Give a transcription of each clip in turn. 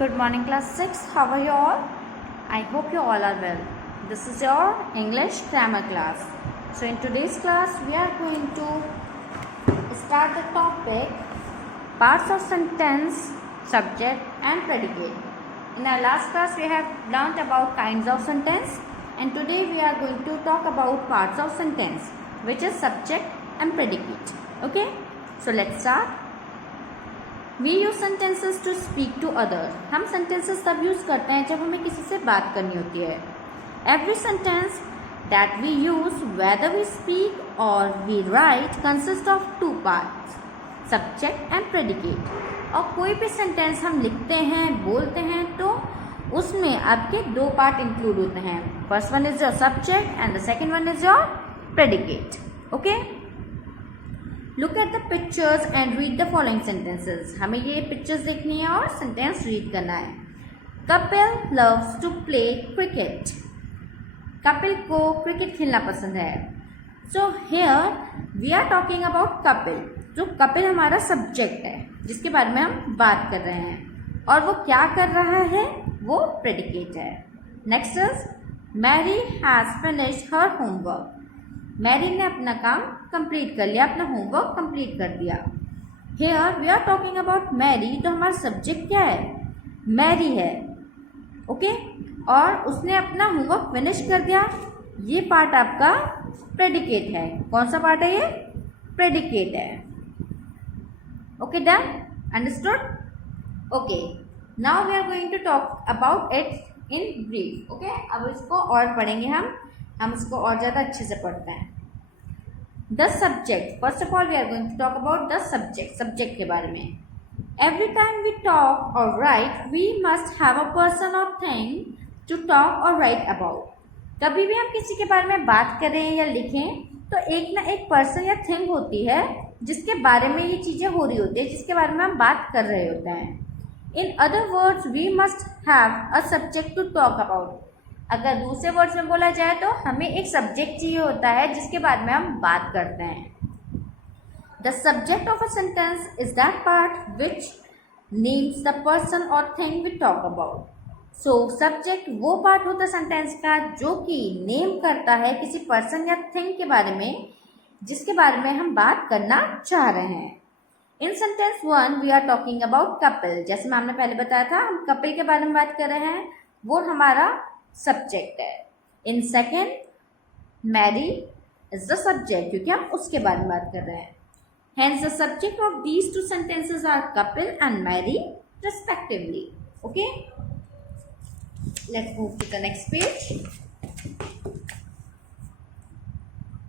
Good morning, class 6. How are you all? I hope you all are well. This is your English grammar class. So in today's class, we are going to start the topic parts of sentence, subject and predicate. In our last class, we have learnt about kinds of sentence, and today we are going to talk about parts of sentence, which is subject and predicate. Okay? So let's start. We use sentences to speak to others. हम sentences तब use करते हैं जब हमें किसी से बात करनी होती है. Every sentence that we use, whether we speak or we write, consists of two parts, subject and predicate. और कोई भी sentence हम लिखते हैं, बोलते हैं, तो उसमें आपके दो पार्ट इंक्लूड होते हैं. First one is your subject and the second one is your predicate. Okay? Look at the pictures and read the following sentences. हमें ये pictures देखनी है और sentence read करना है. Kapil loves to play cricket. Kapil को क्रिकेट खेलना पसंद है. So here we are talking about Kapil. जो कपिल हमारा सब्जेक्ट है जिसके बारे में हम बात कर रहे हैं, और वो क्या कर रहा है, वो प्रेडिकेट है. Next is Mary has finished her homework. Mary ने अपना काम कंप्लीट कर लिया, अपना होमवर्क कंप्लीट कर दिया. Here we are talking about Mary. तो हमारा सब्जेक्ट क्या है, मैरी है. ओके, और उसने अपना होमवर्क फिनिश कर दिया. ये पार्ट आपका प्रेडिकेट है. कौन सा पार्ट है ये, प्रेडिकेट है. Okay, done, understood. Okay, now we are going to talk about it in brief. Okay, अब इसको और पढ़ेंगे हम इसको और ज़्यादा अच्छे से पढ़ते हैं. The subject, first of all we are going to talk about the subject. Subject के बारे में. Every time we talk or write we must have a person or thing to talk or write about. कभी भी हम किसी के बारे में बात करें या लिखें तो एक ना एक पर्सन या थिंग होती है जिसके बारे में ये चीज़ें हो रही होती है, जिसके बारे में हम बात कर रहे होते हैं. In other words we must have a subject to talk about. अगर दूसरे वर्ड्स में बोला जाए तो हमें एक सब्जेक्ट चाहिए होता है जिसके बारे में हम बात करते हैं. The subject of a sentence is that part which names the person or thing we talk about. So subject वो पार्ट होता है सेंटेंस का जो कि नेम करता है किसी पर्सन या थिंग के बारे में जिसके बारे में हम बात करना चाह रहे हैं. In sentence 1 we are talking about Kapil. जैसे मैम ने पहले बताया था, हम कपिल के बारे में बात कर रहे हैं, वो हमारा सब्जेक्ट है. In second Mary is the subject, क्योंकि हम उसके बारे में बात कर रहे हैं. Hence the subject of these two sentences are Kapil and Mary respectively. Okay, let's move to the next page.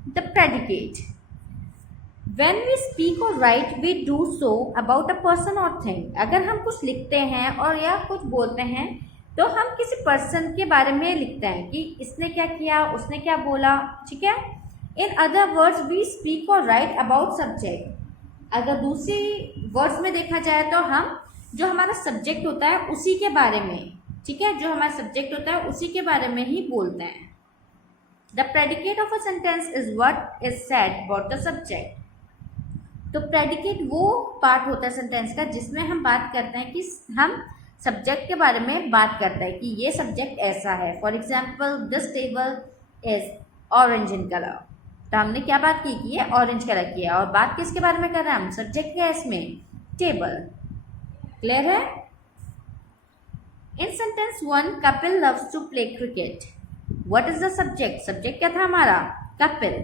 The predicate. When we speak or write, we do so about a person or thing. अगर हम कुछ लिखते हैं और या कुछ बोलते हैं तो हम किसी पर्सन के बारे में लिखते हैं कि इसने क्या किया, उसने क्या बोला. ठीक है. In other words we speak or write about subject. अगर दूसरी वर्ड्स में देखा जाए तो हम जो हमारा सब्जेक्ट होता है उसी के बारे में, ठीक है, जो हमारा सब्जेक्ट होता है उसी के बारे में ही बोलते हैं. The predicate of a sentence is what is said about the subject. तो प्रेडिकेट वो पार्ट होता है सेंटेंस का जिसमें हम बात करते हैं कि हम सब्जेक्ट के बारे में बात करते हैं कि ये सब्जेक्ट ऐसा है. For example this table is orange in colour. तो हमने क्या बात की कि ये ऑरेंज कलर की है, और बात किसके बारे में कर रहे हैं हम, सब्जेक्ट क्या है इसमें, टेबल. क्लियर है. In sentence 1 Kapil loves to play cricket. What is the subject. Subject क्या था हमारा, कपिल,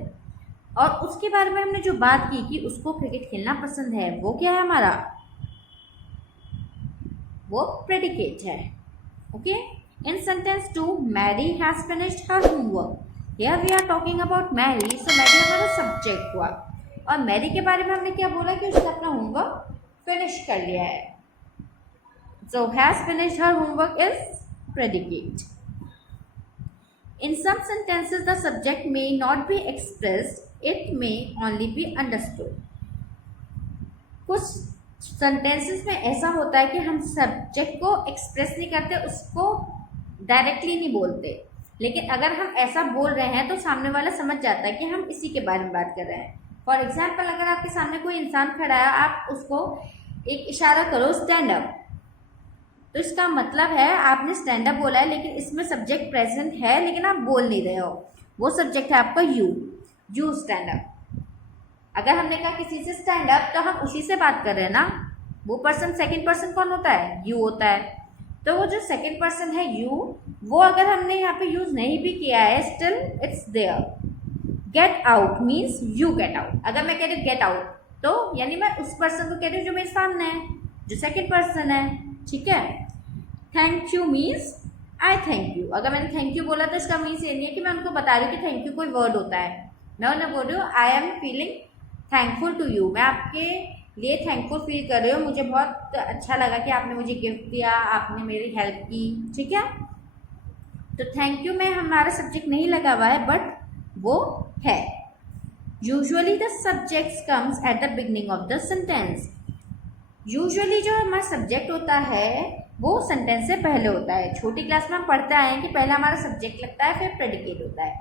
और उसके बारे में हमने जो बात की कि उसको क्रिकेट खेलना पसंद है, वो क्या है हमारा, वो प्रेडिकेट है. Okay. In sentence 2 Mary has finished her homework. Here we are talking about Mary. So Mary हमारा सब्जेक्ट हुआ, और मैरी के बारे में हमने क्या बोला कि उसने अपना होमवर्क फिनिश कर लिया है. So has finished her homework is predicate. In some sentences, the subject may not be expressed, it may only be understood. कुछ sentences में ऐसा होता है कि हम subject को express नहीं करते, उसको directly नहीं बोलते, लेकिन अगर हम ऐसा बोल रहे हैं तो सामने वाला समझ जाता है कि हम इसी के बारे में बात कर रहे हैं. फॉर एग्जाम्पल, अगर आपके सामने कोई इंसान खड़ा है, आप उसको एक इशारा करो स्टैंड अप, तो इसका मतलब है आपने स्टैंड अप बोला है लेकिन इसमें सब्जेक्ट प्रेजेंट है लेकिन आप बोल नहीं रहे हो, वो सब्जेक्ट है आपका यू स्टैंड अप। अगर हमने कहा किसी से स्टैंड अप तो हम उसी से बात कर रहे हैं ना, वो पर्सन सेकंड पर्सन कौन होता है, यू होता है। तो वो जो सेकंड पर्सन है यू, वो अगर हमने यहाँ पे यूज नहीं भी किया है still it's there. Get out means you get out. अगर मैं कह रही हूँ गेट आउट तो यानी मैं उस पर्सन को कह रही हूँ जो मेरे सामने है, जो सेकंड पर्सन है, ठीक है। Thank you means I thank you. अगर मैंने थैंक यू बोला तो इसका मीन्स ये नहीं है कि मैं उनको बता रही हूँ कि थैंक यू कोई वर्ड होता है, मैं उन्हें बोल रही हूँ I am feeling thankful to you, मैं आपके लिए थैंकफुल फील कर रही हूँ, मुझे बहुत अच्छा लगा कि आपने मुझे गिफ्ट दिया, आपने मेरी हेल्प की, ठीक है। तो थैंक यू में हमारा सब्जेक्ट नहीं लगा हुआ है बट वो है। Usually the subject comes at the beginning of the sentence. Usually जो हमारा सब्जेक्ट होता है वो सेंटेंस से पहले होता है। छोटी क्लास में हम पढ़ते आए हैं कि पहले हमारा सब्जेक्ट लगता है फिर प्रेडिकेट होता है,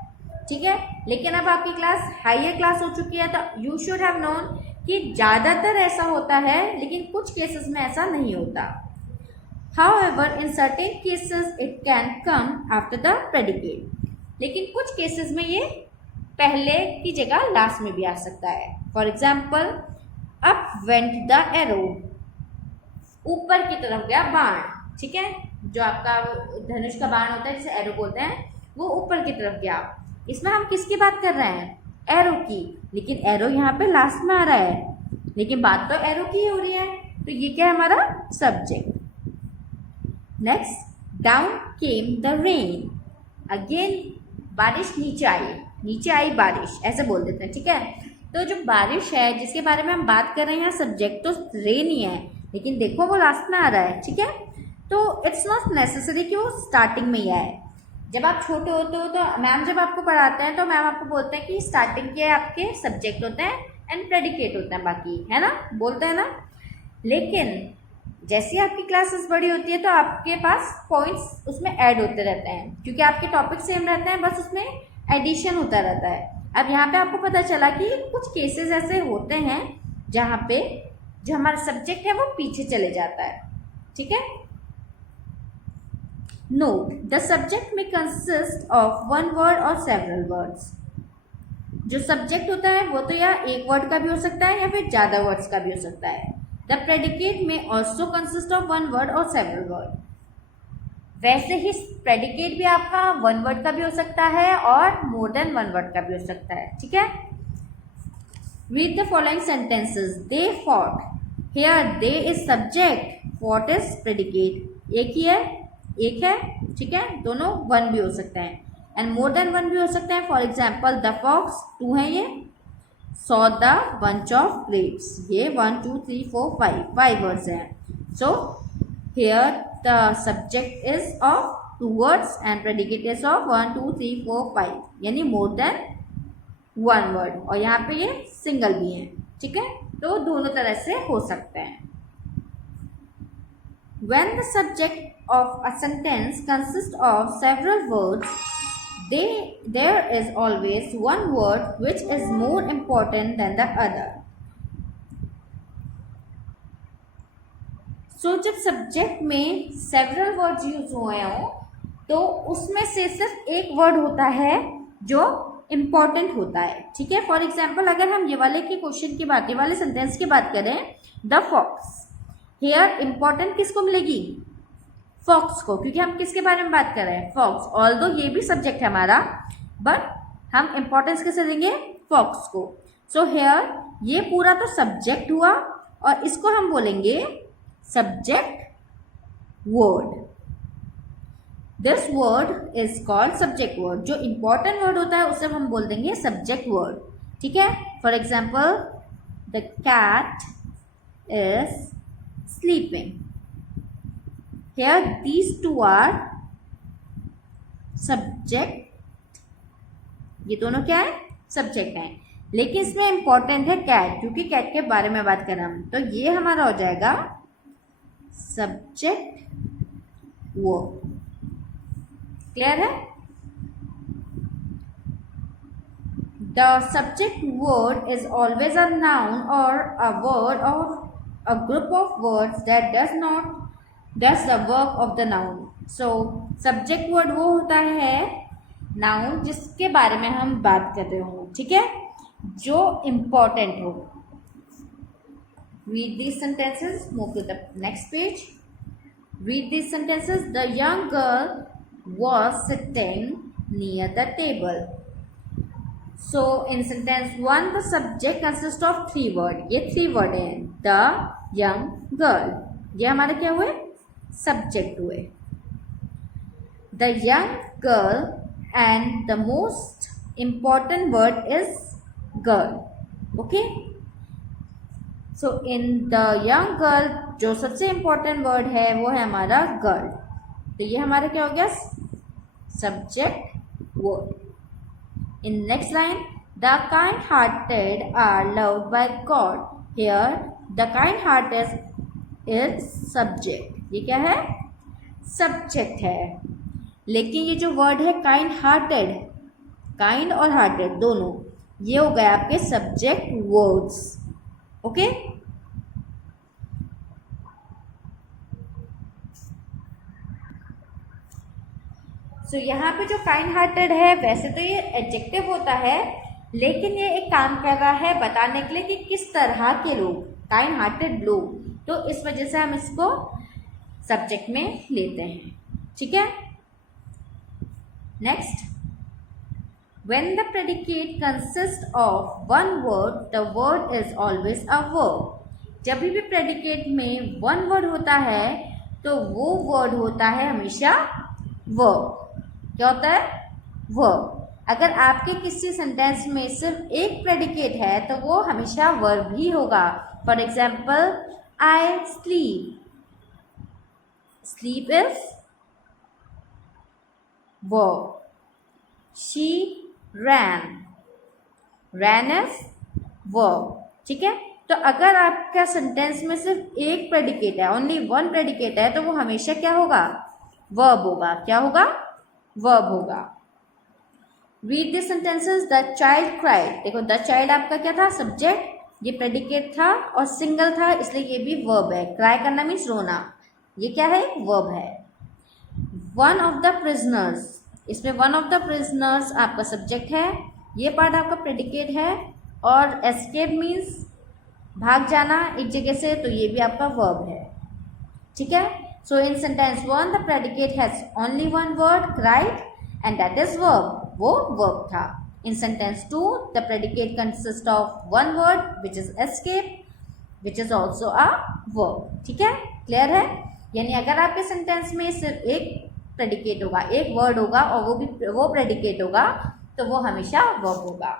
ठीक है। लेकिन अब आपकी क्लास हायर क्लास हो चुकी है तो यू शुड हैव नोन कि ज़्यादातर ऐसा होता है लेकिन कुछ केसेस में ऐसा नहीं होता। However, in certain cases it can come after the predicate। लेकिन कुछ केसेस में ये पहले की जगह लास्ट में भी आ सकता है। For example, up went the arrow, ऊपर की तरफ गया बाण, ठीक है। जो आपका धनुष का बाण होता है जिसे एरो बोलते हैं, वो ऊपर की तरफ गया। इसमें हम किसकी बात कर रहे हैं, एरो की, लेकिन एरो यहाँ पे लास्ट में आ रहा है, लेकिन बात तो एरो की हो रही है, तो ये क्या है हमारा subject. Next, down came the rain, again बारिश नीचे आई बारिश, ऐसे बोल देते हैं, ठीक है। तो जो बारिश है जिसके बारे में हम बात कर रहे हैं यहाँ सब्जेक्ट तो रेन ही है, लेकिन देखो वो लास्ट में आ रहा है, ठीक है। तो इट्स नॉट नेसेसरी कि वो स्टार्टिंग में ही आए। जब आप छोटे होते हो तो मैम जब आपको पढ़ाते हैं तो मैम आपको बोलते हैं कि स्टार्टिंग के आपके सब्जेक्ट होते हैं एंड प्रेडिकेट होते हैं, बाकी है ना, बोलते हैं ना। लेकिन जैसे आपकी क्लासेस बड़ी होती है तो आपके पास पॉइंट्स उसमें ऐड होते रहते हैं, क्योंकि आपके टॉपिक सेम रहते हैं, बस उसमें एडिशन होता रहता है। अब यहाँ पे आपको पता चला कि कुछ केसेस ऐसे होते हैं जहाँ पे जो हमारा सब्जेक्ट है वो पीछे चले जाता है, ठीक है। नोट, द सब्जेक्ट में कंसिस्ट ऑफ वन वर्ड और सेवरल वर्ड्स। जो सब्जेक्ट होता है वो तो या एक वर्ड का भी हो सकता है या फिर ज़्यादा वर्ड्स का भी हो सकता है। द प्रेडिकेट में also consist of one word और सेवरल वर्ड। वैसे ही प्रेडिकेट भी आपका वन वर्ड का भी हो सकता है और मोर देन वन वर्ड का भी हो सकता है, ठीक है। Read the following sentences. They fought, here they is subject, fought is predicate. एक ही है, एक है, ठीक है, दोनों वन भी हो सकते हैं एंड मोर देन वन भी हो सकते हैं। For example, the fox to है ये, saw the bunch of grapes, ये 1 2 3 4 5 वर्ड्स हैं। So here the subject is of 2 words and predicate is of 1 2 3 4 5, यानी मोर देन वन वर्ड, और यहाँ पे ये सिंगल भी है, ठीक है। तो दोनों तरह से हो सकते हैं। When the subject of a sentence consists of several words, there is always one word which is more important than the other. So जब सब्जेक्ट में several words यूज हुए हों तो उसमें से सिर्फ एक वर्ड होता है जो इम्पॉर्टेंट होता है, ठीक है। फॉर एग्जाम्पल, अगर हम ये वाले के क्वेश्चन की बात, ये वाले सेंटेंस की बात करें, द फॉक्स, हेयर इंपॉर्टेंट किसको मिलेगी, फॉक्स को, क्योंकि हम किसके बारे में बात कर रहे हैं, फॉक्स। ऑल्दो ये भी सब्जेक्ट है हमारा बट हम इंपॉर्टेंस किसे देंगे, फॉक्स को। सो हेयर ये पूरा तो सब्जेक्ट हुआ और इसको हम बोलेंगे subject word. This word is called subject word. जो इंपॉर्टेंट वर्ड होता है उसे हम बोल देंगे सब्जेक्ट वर्ड, ठीक है। For example, the cat is sleeping. Here these two are subject, ये दोनों क्या है, सब्जेक्ट हैं, लेकिन इसमें इंपॉर्टेंट है कैट, क्योंकि कैट के बारे में बात कर रहे हम, तो ये हमारा हो जाएगा सब्जेक्ट वर्ड। क्लियर है। The subject word is always a noun or a word or a group of words that does not that's the work of the noun. So subject word वो होता है नाउन जिसके बारे में हम बात कर रहे हो, ठीक है, जो इम्पोर्टेंट हो। Read these sentences, move to the next page. Read these sentences. The young girl was sitting near the table. So in sentence 1 the subject consists of 3 words. ये 3 word हैं, the young girl, ये हमारे क्या हुए, subject हुए। The young girl and the most important word is girl, okay? So in the young girl जो सबसे important word है वो है हमारा गर्ल, तो ये हमारा क्या हो गया, subject word. In next line, the kind hearted are loved by God. Here the kind hearted is subject, ये क्या है, सब्जेक्ट है। लेकिन ये जो वर्ड है काइंड हार्टेड, काइंड और हार्टेड दोनों, ये हो गए आपके सब्जेक्ट वर्ड्स, ओके। सो यहाँ पे जो काइंड हार्टेड है, वैसे तो ये एडजेक्टिव होता है, लेकिन ये एक काम कर रहा है बताने के लिए कि किस तरह के लोग, काइंड हार्टेड लोग, तो इस वजह से हम इसको सब्जेक्ट में लेते हैं, ठीक है। Next, when the predicate consists of one word, the word is always a verb. जब भी predicate में one word होता है तो वो word होता है हमेशा verb। क्या होता है, verb। अगर आपके किसी सेंटेंस में सिर्फ एक predicate है तो वो हमेशा verb ही होगा। For example, I sleep, sleep is verb। She ran, ran is verb, ठीक है। तो अगर आपका सेंटेंस में सिर्फ एक प्रेडिकेट है, ओनली वन प्रेडिकेट है, तो वो हमेशा क्या होगा, वर्ब होगा। क्या होगा, वर्ब होगा। Read this sentences. The child cried, देखो द चाइल्ड आपका क्या था, सब्जेक्ट, ये प्रेडिकेट था और सिंगल था, इसलिए ये भी वर्ब है। क्राई करना मीन्स रोना, ये क्या है, वर्ब है। वन ऑफ द प्रिजनर्स, इसमें वन ऑफ द प्रिजनर्स आपका सब्जेक्ट है, ये पार्ट आपका प्रेडिकेट है। और एस्केप मीन्स भाग जाना एक जगह से, तो ये भी आपका वर्ब है, ठीक है। So in sentence 1 the predicate has only one word, cried, and that is verb, वो वर्ब था। In sentence 2 the predicate consist of one word which is escape, which is also a verb, ठीक है, clear है। यानी अगर आपके sentence में सिर्फ एक प्रेडिकेट होगा, एक वर्ड होगा और वो भी वो प्रेडिकेट होगा, तो वो हमेशा वर्ब होगा।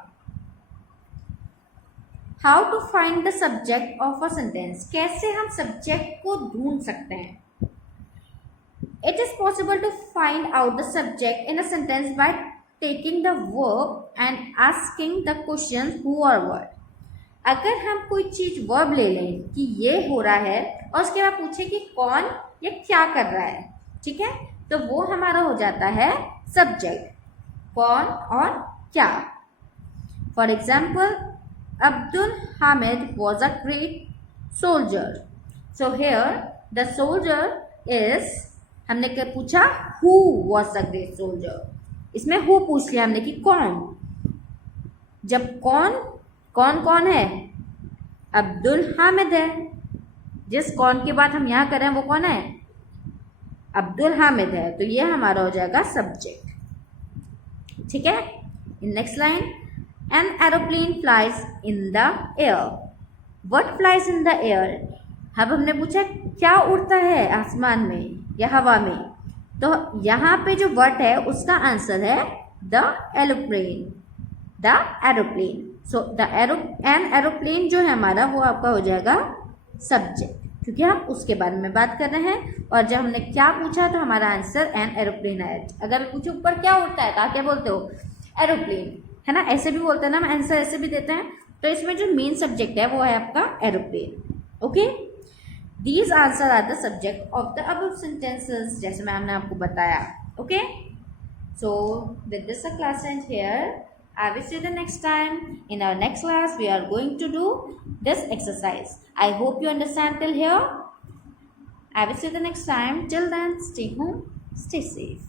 How to find the subject of a sentence, कैसे हम सब्जेक्ट को ढूंढ सकते हैं। It is possible to find out the subject in a sentence by taking the verb and asking the question who और व्हाट। अगर हम कोई चीज वर्ब ले लें कि ये हो रहा है और उसके बाद पूछे कि कौन या क्या कर रहा है, ठीक है, तो वो हमारा हो जाता है सब्जेक्ट, कौन और क्या। For example, Abdul Hamid was a great soldier. So here the soldier is, हमने क्या पूछा, who was the great soldier, इसमें हु पूछ लिया हमने कि कौन। जब कौन कौन कौन है, अब्दुल हामिद है, जिस कौन की बात हम यहाँ करें वो कौन है, अब्दुल हामिद है, तो ये हमारा हो जाएगा सब्जेक्ट, ठीक है। इन next line, an aeroplane flies in the air. What flies in the air, अब हमने पूछा क्या उड़ता है आसमान में या हवा में, तो यहाँ पे जो वर्ड है उसका आंसर है the aeroplane, the aeroplane. So the an aeroplane जो है हमारा वो आपका हो जाएगा सब्जेक्ट, क्योंकि हम उसके बारे में बात कर रहे हैं। और जब हमने क्या पूछा तो हमारा आंसर एन एरोप्लेन आया। अगर मैं पूछूं ऊपर क्या उड़ता है, कहा क्या बोलते हो, एरोप्लेन, है ना, ऐसे भी बोलते हैं ना, हम आंसर ऐसे भी देते हैं। तो इसमें जो मेन सब्जेक्ट है वो है आपका aeroplane, okay. These answer are the subject of the above sentences, जैसे मैम ने आपको बताया, okay. So with this the class and here I will see you the next time. In our next class, we are going to do this exercise. I hope you understand till here. I will see you the next time. Till then, stay home, stay safe.